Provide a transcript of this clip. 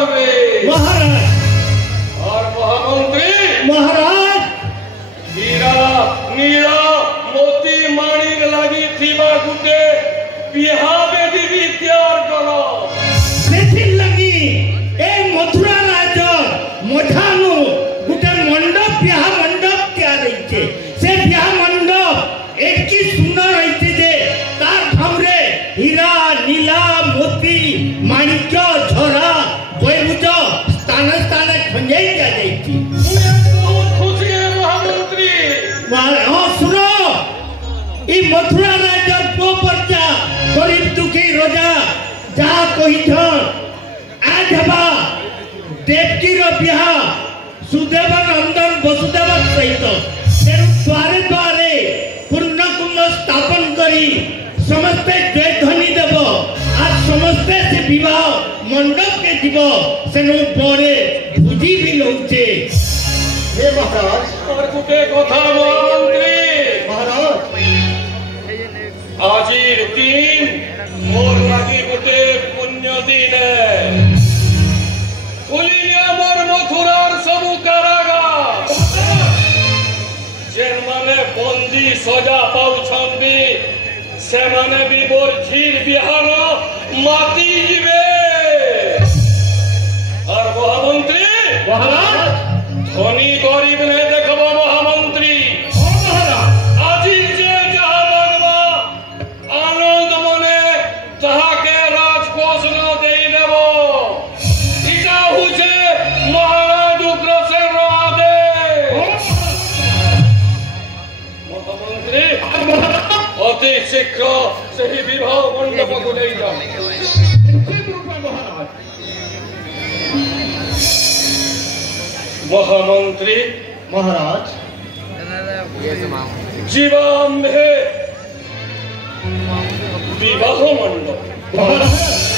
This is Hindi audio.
করবে महाराज আর মহামন্ত্রী महाराज হীরা নীলা मोती माणिक লাগি থিবা গুটে বিহা বেদি তৈয়ার করো সেথির লাগি এই মথুরা রাজ মঠানু গুটে মণ্ডপ বিহা মণ্ডপ তৈয়ার হইছে সে বিহা মণ্ডপ একটি সুন্দর হইছে যে তার ঠামরে হীরা নীলা মোতি মাণিক্য ঝরা বৈভূত স্থানে স্থানে খঞ্জাই দিয়া যাইছি बहुत खुशी है महामंत्री हाँ सुनो ई मथुरा राजर पो पर्चा गरीब दुखी रोजा जा कहिथन आज हबा देवकी रो बिहा सुदेव नंदन वसुदेव सहित तेरु द्वारे द्वारे पूर्ण कुंभ स्थापन करी समस्ते जय ध्वनि देव आज समस्ते से विवाह मंडप के जीव सेनु बड़े भुजी भी लौचे हे महाराज और गुटे कथा महामंत्री महाराज आजिर दिन मोर लागि गुटे पुण्य दिन है खुलिया मोर मथुरार सबु कारागार जेन माने बंदी सजा पाउछंती से माने भी मोर झील बिहार माती जीवे और महामंत्री महाराज धनी गरीब ने देखबो महामंत्री আজি যে যাহা মানবা আনন্দ মনে তাহাকে রাজকোষ ন দেই দেব ইটা হচ্ছে মহারাজ উগ্রসেন আদেশ মহামন্ত্রী অতি শীঘ্র সেই বিবাহ মণ্ডপକୁ নেই যাও महामंत्री महाराज जीवाम्भे विवाह मंडप महाराज